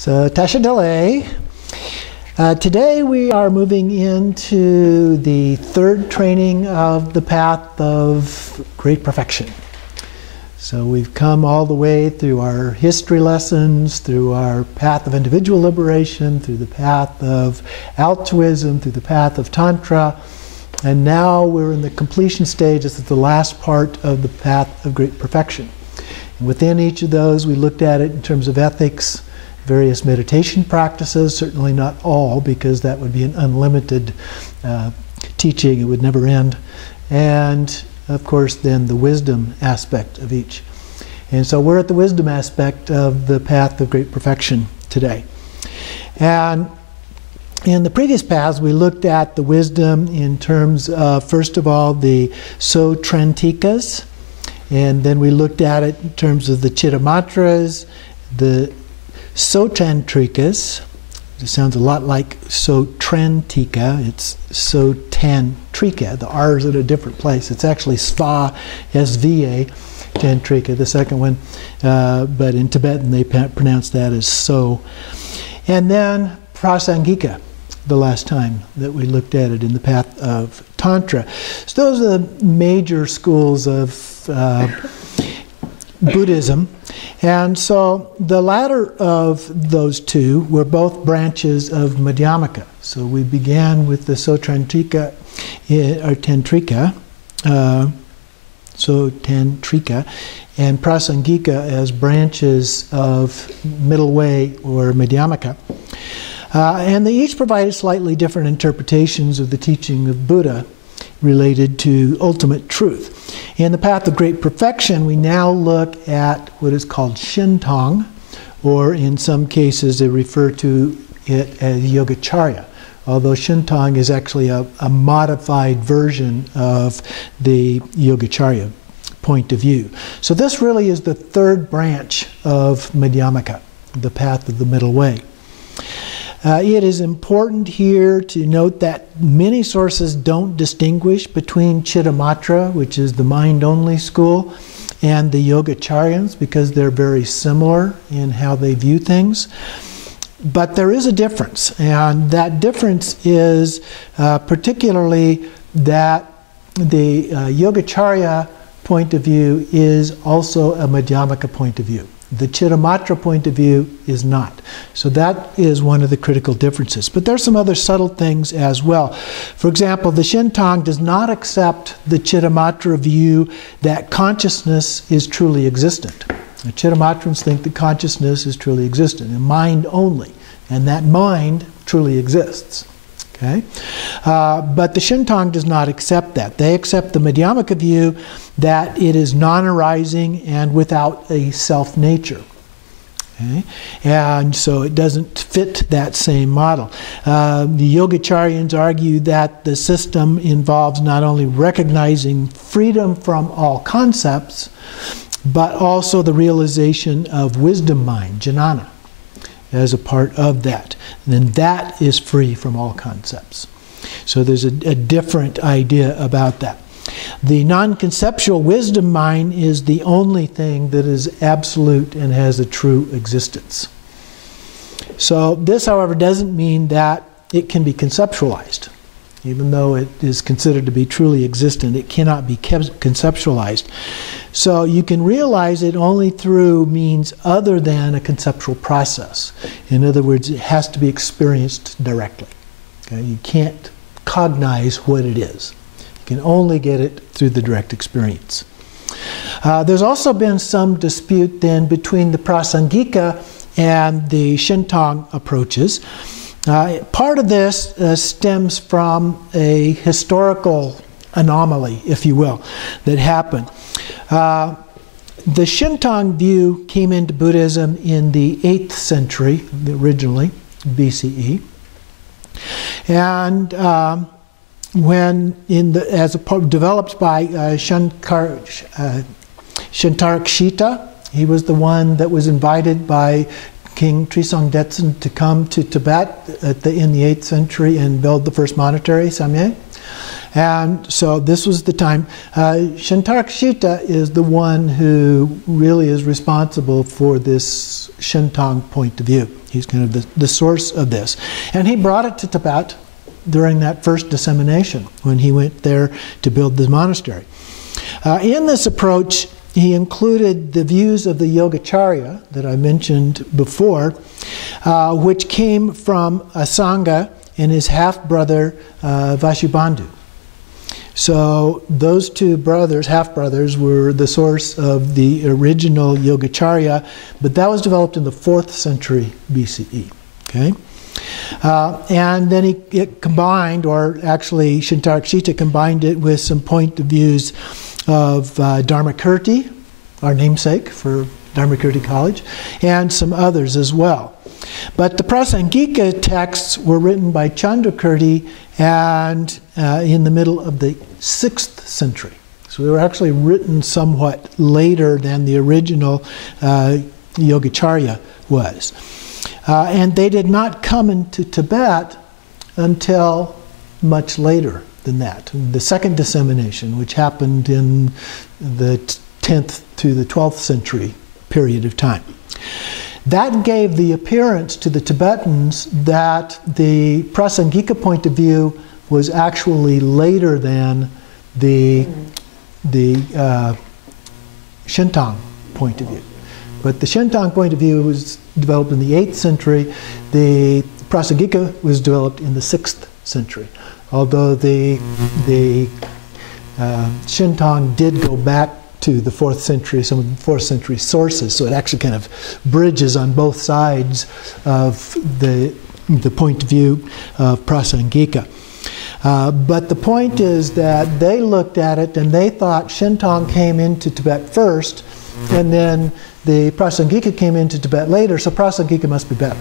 So, Tasha Delay. Today we are moving into the third training of the path of great perfection. So we've come all the way through our history lessons, through our path of individual liberation, through the path of altruism, through the path of Tantra, and now we're in the completion stage. This is the last part of the path of great perfection. And within each of those, we looked at it in terms of ethics, various meditation practices, certainly not all, because that would be an unlimited teaching, it would never end, and of course then the wisdom aspect of each. And so we're at the wisdom aspect of the path of great perfection today. And in the previous paths we looked at the wisdom in terms of, first of all, the so-trantikas, and then we looked at it in terms of the chittamatras, the so-tantrikas. It sounds a lot like so-trantika. It's so-tantrika. The R is at a different place. It's actually sva, S-V-A, tantrika, the second one. But in Tibetan they pronounce that as so. And then prasangika, the last time that we looked at it in the path of Tantra. So those are the major schools of Buddhism. And so the latter of those two were both branches of Madhyamaka. So we began with the so-tantrika, or tantrika, so-tantrika, and prasangika as branches of middle way or Madhyamaka. And they each provided slightly different interpretations of the teaching of Buddha related to ultimate truth. In the path of great perfection, we now look at what is called Shintong, or in some cases they refer to it as Yogacarya, although Shintong is actually a modified version of the Yogacarya point of view. So this really is the third branch of Madhyamaka, the path of the middle way. It is important here to note that many sources don't distinguish between Chittamatra, which is the mind-only school, and the Yogacaryans, because they're very similar in how they view things. But there is a difference, and that difference is particularly that the Yogacarya point of view is also a Madhyamaka point of view. The Chittamatra point of view is not. So that is one of the critical differences. But there are some other subtle things as well. For example, the Shintong does not accept the Chittamatra view that consciousness is truly existent. The Chittamatrans think that consciousness is truly existent, and mind only, and that mind truly exists. Okay? But the Shintong does not accept that. They accept the Madhyamaka view that it is non-arising and without a self-nature. Okay? And so it doesn't fit that same model. The Yogacaryans argue that the system involves not only recognizing freedom from all concepts, but also the realization of wisdom mind, jnana, as a part of that. And then that is free from all concepts. So there's a different idea about that. The non-conceptual wisdom mind is the only thing that is absolute and has a true existence. So this, however, doesn't mean that it can be conceptualized. Even though it is considered to be truly existent, it cannot be conceptualized. So you can realize it only through means other than a conceptual process. In other words, it has to be experienced directly. Okay? You can't cognize what it is. You can only get it through the direct experience. There's also been some dispute then between the prasangika and the Shintong approaches. Part of this stems from a historical anomaly, if you will, that happened. The Shintong view came into Buddhism in the 8th century, originally, BCE. And developed by Shantarakshita, he was the one that was invited by King Trisong Detsen to come to Tibet in the 8th century and build the first monastery, Samye. And so this was the time. Shantarakshita is the one who really is responsible for this Shentong point of view. He's kind of the source of this. And he brought it to Tibet during that first dissemination when he went there to build the monastery. In this approach, he included the views of the Yogacarya that I mentioned before, which came from Asanga and his half-brother Vasubandhu. So those two brothers, half-brothers, were the source of the original Yogacarya, but that was developed in the 4th century BCE. Okay? And then it combined, or actually Shantarakshita combined it with some point of views of Dharmakirti, our namesake for Dharmakirti College, and some others as well. But the Prasangika texts were written by Chandrakirti and in the middle of the 6th century. So they were actually written somewhat later than the original Yogacarya was. And they did not come into Tibet until much later than that. The second dissemination, which happened in the 10th to the 12th century period of time. That gave the appearance to the Tibetans that the Prasangika point of view was actually later than the Shentong point of view. But the Shentong point of view was developed in the 8th century. The Prasangika was developed in the 6th century. Although the Shentong did go back to the 4th century, some of the 4th century sources, so it actually kind of bridges on both sides of the point of view of Prasangika. But the point is that they looked at it and they thought Shentong came into Tibet first, and then the Prasangika came into Tibet later, so Prasangika must be better,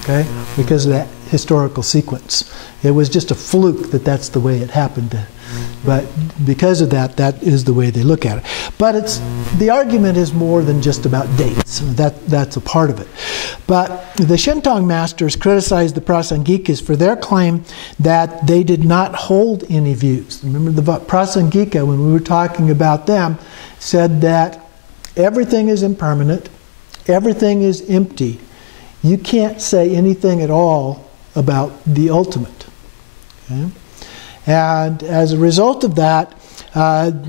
okay? Because of that historical sequence. It was just a fluke that that's the way it happened. But because of that, that is the way they look at it. But the argument is more than just about dates. That's a part of it. But the Shentong masters criticized the Prasangikas for their claim that they did not hold any views. Remember, the Prasangika, when we were talking about them, said that everything is impermanent, everything is empty. You can't say anything at all about the ultimate. Okay? And as a result of that,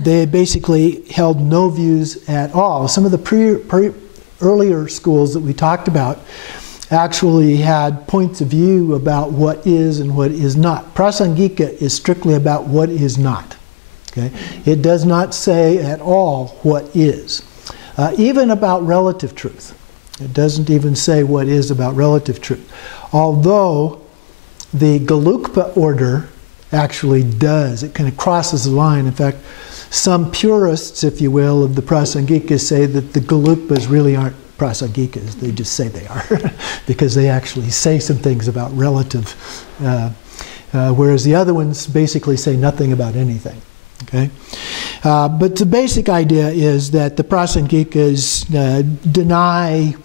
they basically held no views at all. Some of the earlier schools that we talked about actually had points of view about what is and what is not. Prasangika is strictly about what is not. Okay? It does not say at all what is. Even about relative truth. It doesn't even say what is about relative truth. Although the Gelugpa order actually does. It kind of crosses the line. In fact, some purists, if you will, of the Prasangikas say that the Gelugpas really aren't Prasangikas. They just say they are because they actually say some things about relative, whereas the other ones basically say nothing about anything. Okay? But the basic idea is that the Prasangikas deny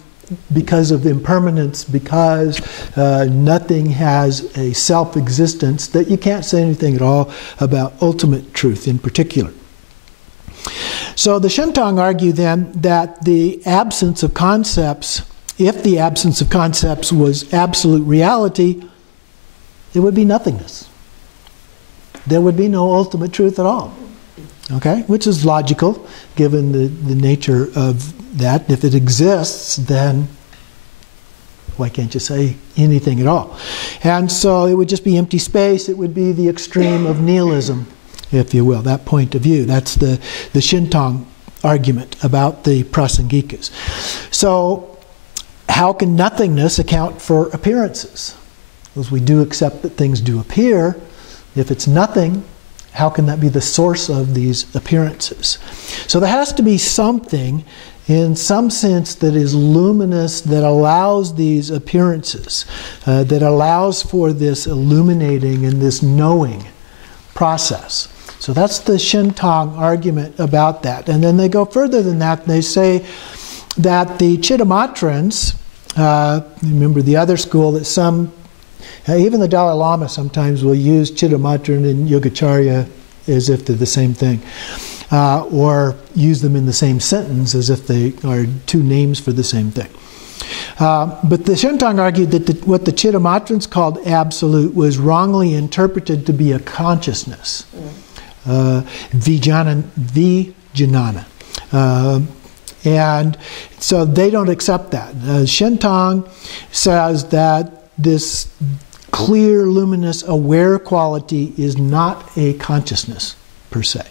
because of impermanence, because nothing has a self-existence, that you can't say anything at all about ultimate truth in particular. So the Shentong argue then that the absence of concepts, if the absence of concepts was absolute reality, it would be nothingness. There would be no ultimate truth at all. Okay? Which is logical, given the nature of that. If it exists, then why can't you say anything at all? And so it would just be empty space. It would be the extreme of nihilism, if you will, that point of view. That's the Shentong argument about the Prasangikas. So how can nothingness account for appearances? Because we do accept that things do appear. If it's nothing, how can that be the source of these appearances? So there has to be something in some sense that is luminous, that allows these appearances, that allows for this illuminating and this knowing process. So that's the Shentong argument about that. And then they go further than that, and they say that the Chittamatrans, remember the other school, that some Even the Dalai Lama sometimes will use Chittamatra and Yogacarya as if they're the same thing. Or use them in the same sentence as if they are two names for the same thing. But the Shentang argued that what the Chittamatrans called absolute was wrongly interpreted to be a consciousness. Vijnana. And so they don't accept that. Shentang says that this clear, luminous, aware quality is not a consciousness per se.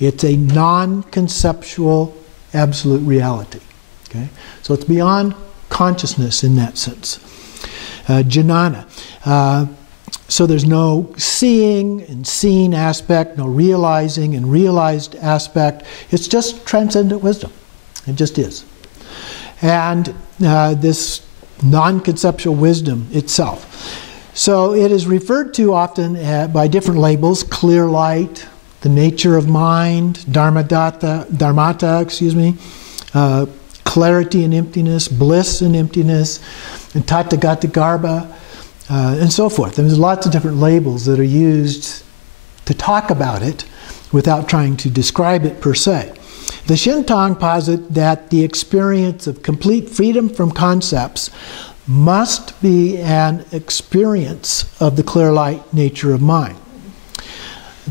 It's a non-conceptual absolute reality. Okay? So it's beyond consciousness in that sense. Jnana. So there's no seeing and seen aspect, no realizing and realized aspect. It's just transcendent wisdom. It just is. And this non-conceptual wisdom itself. So it is referred to often by different labels: clear light, the nature of mind, dharmata, clarity and emptiness, bliss and emptiness, and tathagata garbha, and so forth. And there's lots of different labels that are used to talk about it without trying to describe it per se. The Shentang posit that the experience of complete freedom from concepts must be an experience of the clear light nature of mind.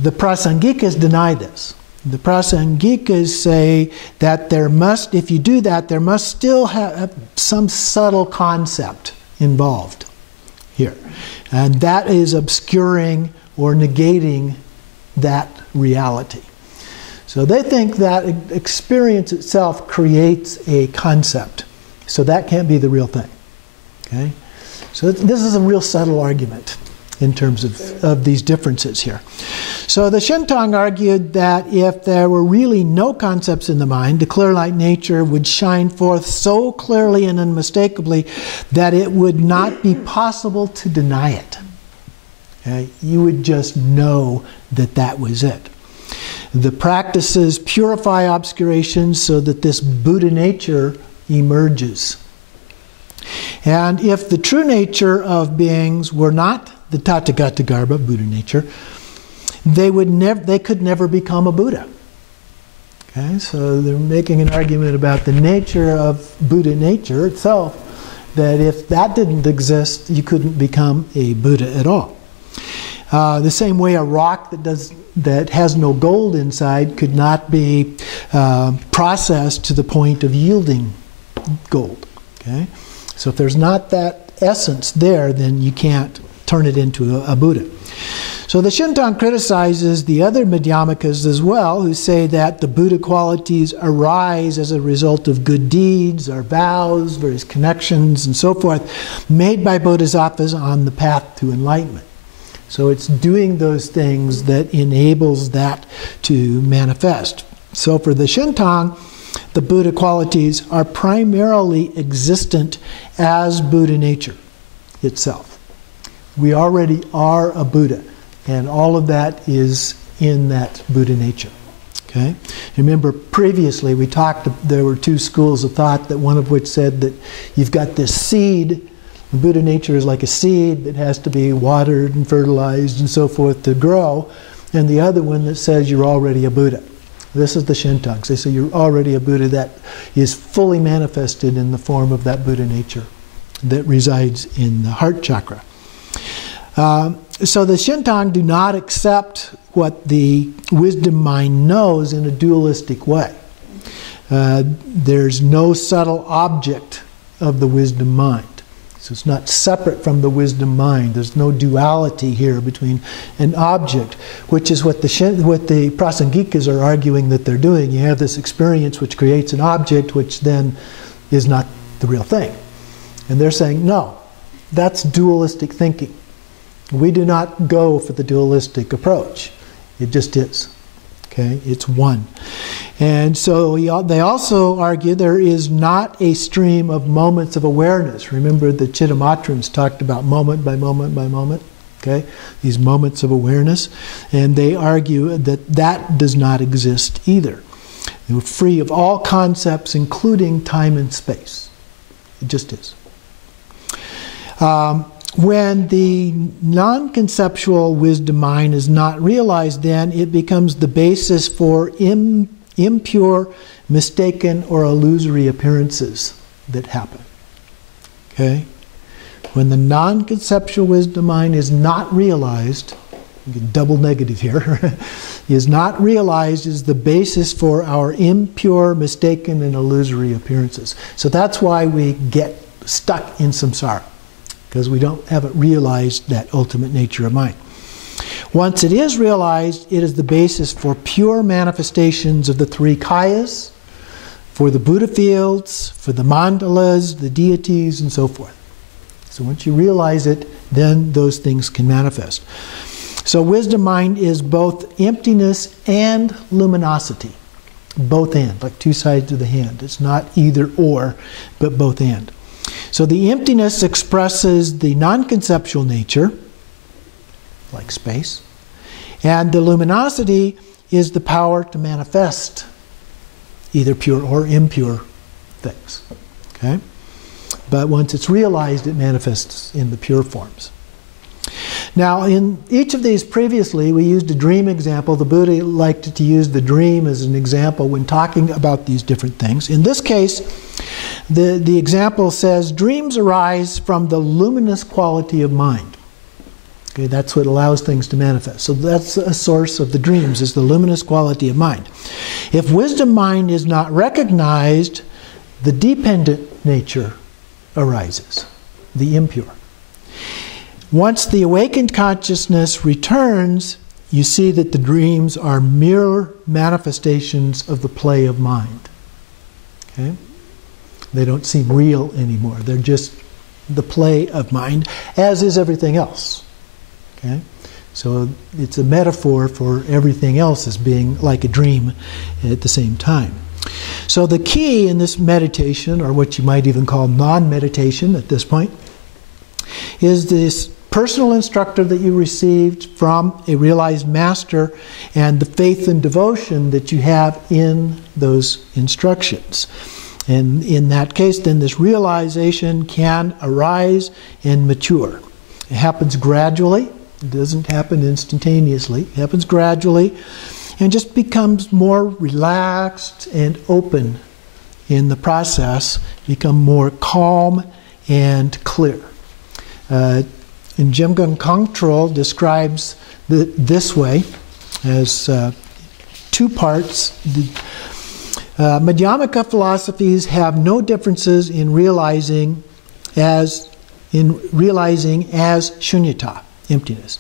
The Prasangikas deny this. The Prasangikas say that there must, if you do that, there must still have some subtle concept involved here. And that is obscuring or negating that reality. So they think that experience itself creates a concept. So that can't be the real thing. Okay? So this is a real subtle argument in terms of these differences here. So the Shentang argued that if there were really no concepts in the mind, the clear light nature would shine forth so clearly and unmistakably that it would not be possible to deny it. Okay? You would just know that that was it. The practices purify obscuration so that this Buddha nature emerges. And if the true nature of beings were not the Tathagata Garbha, Buddha nature, they could never become a Buddha. Okay, so they're making an argument about the nature of Buddha nature itself, that if that didn't exist, you couldn't become a Buddha at all. The same way a rock that has no gold inside could not be processed to the point of yielding gold. Okay? So if there's not that essence there, then you can't turn it into a Buddha. So the Shentang criticizes the other Madhyamikas as well, who say that the Buddha qualities arise as a result of good deeds or vows, various connections, and so forth, made by bodhisattvas on the path to enlightenment. So it's doing those things that enables that to manifest. So for the Shentang, the Buddha qualities are primarily existent as Buddha nature itself. We already are a Buddha, and all of that is in that Buddha nature. Okay? Remember previously we talked, there were two schools of thought, that one of which said that you've got this seed. The Buddha nature is like a seed that has to be watered and fertilized and so forth to grow, and the other one that says you're already a Buddha. This is the Shentangs. They say you're already a Buddha that is fully manifested in the form of that Buddha nature that resides in the heart chakra. So the Shentang do not accept what the wisdom mind knows in a dualistic way. There's no subtle object of the wisdom mind. So it's not separate from the wisdom mind. There's no duality here between an object, which is what the Prasangikas are arguing that they're doing. You have this experience which creates an object which then is not the real thing. And they're saying, no, that's dualistic thinking. We do not go for the dualistic approach. It just is. Okay? It's one. And so they also argue there is not a stream of moments of awareness. Remember the Chittamatrans talked about moment by moment by moment. Okay? These moments of awareness. And they argue that that does not exist either. They're free of all concepts, including time and space. It just is. when the non-conceptual wisdom mind is not realized, then it becomes the basis for impure, mistaken, or illusory appearances that happen. Okay? When the non-conceptual wisdom mind is not realized, double negative here, is not realized is the basis for our impure, mistaken, and illusory appearances. So that's why we get stuck in samsara, because we haven't realized that ultimate nature of mind. Once it is realized, it is the basis for pure manifestations of the three kayas, for the Buddha fields, for the mandalas, the deities, and so forth. So once you realize it, then those things can manifest. So wisdom mind is both emptiness and luminosity. Both and, like two sides of the hand. It's not either or, but both and. So the emptiness expresses the non-conceptual nature, like space, and the luminosity is the power to manifest either pure or impure things. Okay? But once it's realized, it manifests in the pure forms. Now, in each of these previously, we used a dream example. The Buddha liked to use the dream as an example when talking about these different things. In this case, the example says, dreams arise from the luminous quality of mind. Okay, that's what allows things to manifest. So that's a source of the dreams, is the luminous quality of mind. If wisdom mind is not recognized, the dependent nature arises, the impure. Once the awakened consciousness returns, you see that the dreams are mere manifestations of the play of mind. Okay? They don't seem real anymore. They're just the play of mind, as is everything else. Okay? So it's a metaphor for everything else as being like a dream at the same time. So the key in this meditation, or what you might even call non-meditation at this point, is this personal instructor that you received from a realized master and the faith and devotion that you have in those instructions. And in that case, then this realization can arise and mature. It happens gradually. It doesn't happen instantaneously. It happens gradually and just becomes more relaxed and open in the process, become more calm and clear. And Jimgang Kongtrul describes this way as two parts. Madhyamaka philosophies have no differences in realizing as shunyata, emptiness.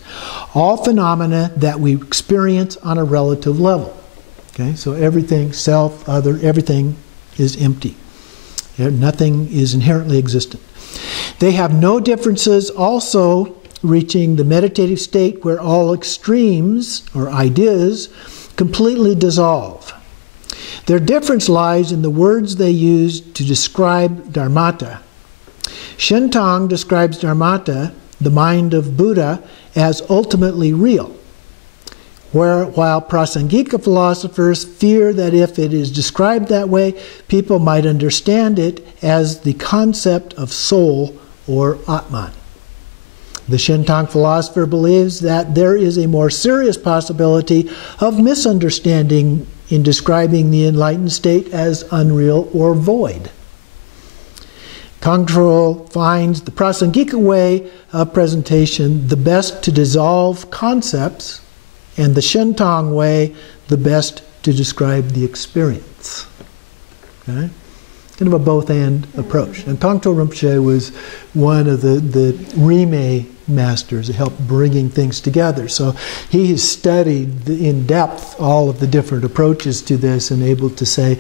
All phenomena that we experience on a relative level. Okay, so everything, self, other, everything is empty. Nothing is inherently existent. They have no differences also reaching the meditative state where all extremes, or ideas, completely dissolve. Their difference lies in the words they use to describe dharmata. Shentang describes dharmata, the mind of Buddha, as ultimately real, while Prasangika philosophers fear that if it is described that way, people might understand it as the concept of soul or Atman. The Shentang philosopher believes that there is a more serious possibility of misunderstanding in describing the enlightened state as unreal or void. Kongtrul finds the Prasangika way of presentation the best to dissolve concepts, and the Shentang way the best to describe the experience. Okay? Kind of a both-and approach. And Kongtrul Rinpoche was one of the Rime masters that helped bringing things together. So he has studied in depth all of the different approaches to this and able to say,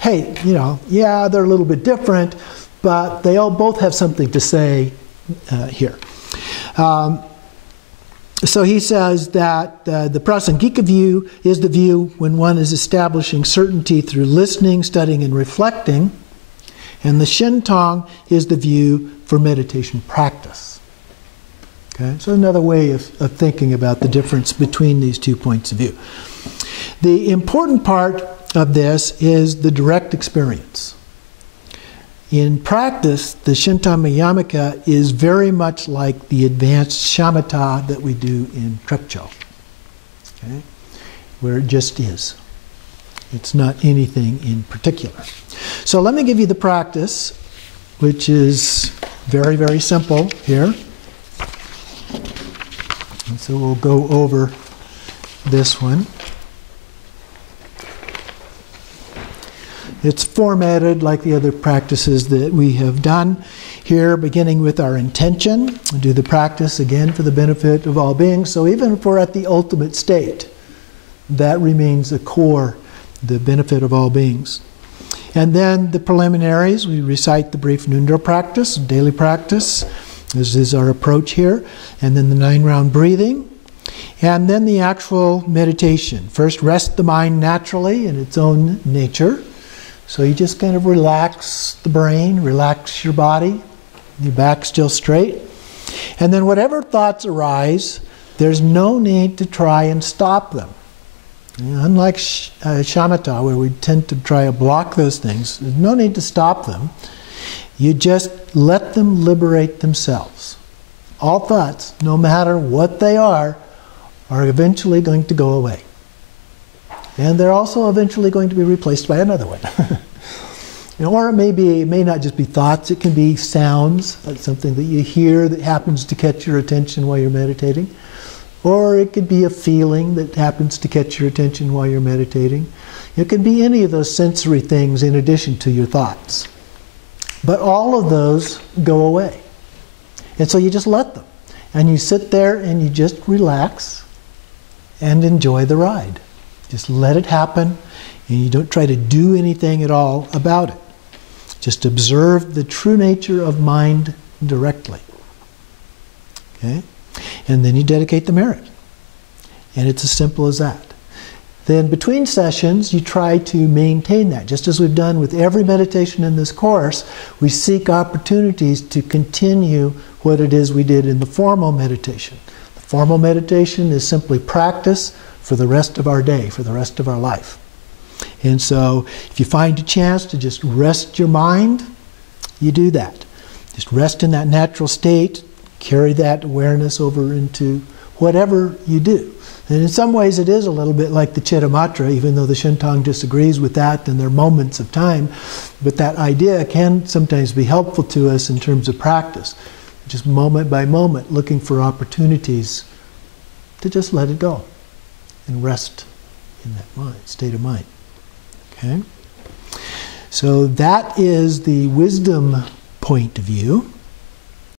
hey, you know, yeah, they're a little bit different, but they all both have something to say here. So he says that the Prasangika view is the view when one is establishing certainty through listening, studying, and reflecting. And the Shentang is the view for meditation practice. Okay? So another way of thinking about the difference between these 2 points of view. The important part of this is the direct experience. In practice, the Shintama Yamaka is very much like the advanced shamatha that we do in Trekcho, okay? Where it just is. It's not anything in particular. So let me give you the practice, which is very, very simple here. And so we'll go over this one. It's formatted like the other practices that we have done here, beginning with our intention. We'll do the practice again for the benefit of all beings. So even if we're at the ultimate state, that remains the core, the benefit of all beings. And then the preliminaries, we recite the brief Nundro practice, daily practice. This is our approach here. And then the 9-round breathing. And then the actual meditation. First, rest the mind naturally in its own nature. So you just kind of relax the brain, relax your body, your back still straight. And then whatever thoughts arise, there's no need to try and stop them. Unlike shamatha, where we tend to try to block those things, there's no need to stop them. You just let them liberate themselves. All thoughts, no matter what they are eventually going to go away. And they're also eventually going to be replaced by another one. Or it may not just be thoughts, it can be sounds, something that you hear that happens to catch your attention while you're meditating. Or it could be a feeling that happens to catch your attention while you're meditating. It could be any of those sensory things in addition to your thoughts. But all of those go away. And so you just let them. And you sit there and you just relax and enjoy the ride. Just let it happen, and you don't try to do anything at all about it. Just observe the true nature of mind directly. Okay? And then you dedicate the merit. And it's as simple as that. Then between sessions, you try to maintain that. Just as we've done with every meditation in this course, we seek opportunities to continue what it is we did in the formal meditation. The formal meditation is simply practice for the rest of our day, for the rest of our life. And so if you find a chance to just rest your mind, you do that. Just rest in that natural state, carry that awareness over into whatever you do. And in some ways it is a little bit like the Chittamatra, even though the Shintang disagrees with that and there are moments of time. But that idea can sometimes be helpful to us in terms of practice. Just moment by moment looking for opportunities to just let it go and rest in that mind, state of mind. Okay? So that is the wisdom point of view.